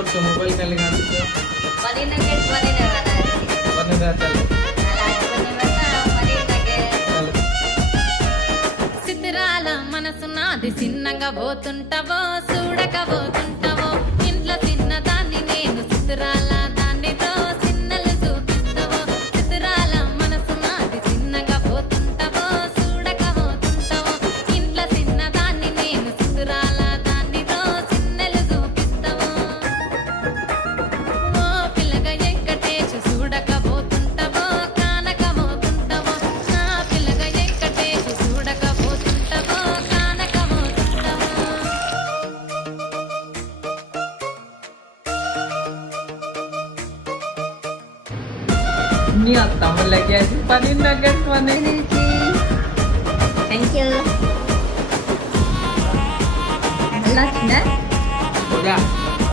करतो मोबाईल खाली घालतो पनीर नगेट पनीर चालेल సిద్ధరాల మనసు నాది చిన్నగా పోతుంటావో చూడకపోతుంటావో ఇంట్లో చిన్నదాన్ని నేను సిద్ధరాల దాన్నితో చిన్నలు చూపిస్తావో సిద్ధరాల మనసు నాది చిన్నగా పోతుంటావో చూడకపోతుంటావో ఇంట్లో చిన్నదాన్ని నేను సిద్ధరాల దాన్నితో చిన్నలు చూపిస్తావో ఓ పిల్లగా వెంకటేశు చూడకపోతుంటావో కానకపోతుంటావో నా పిల్లగా వెంకటేశు చూడకపోతుంటావో కానకపోతుంటావో ini atau lagi aja panin nugget mana thank you అలా udah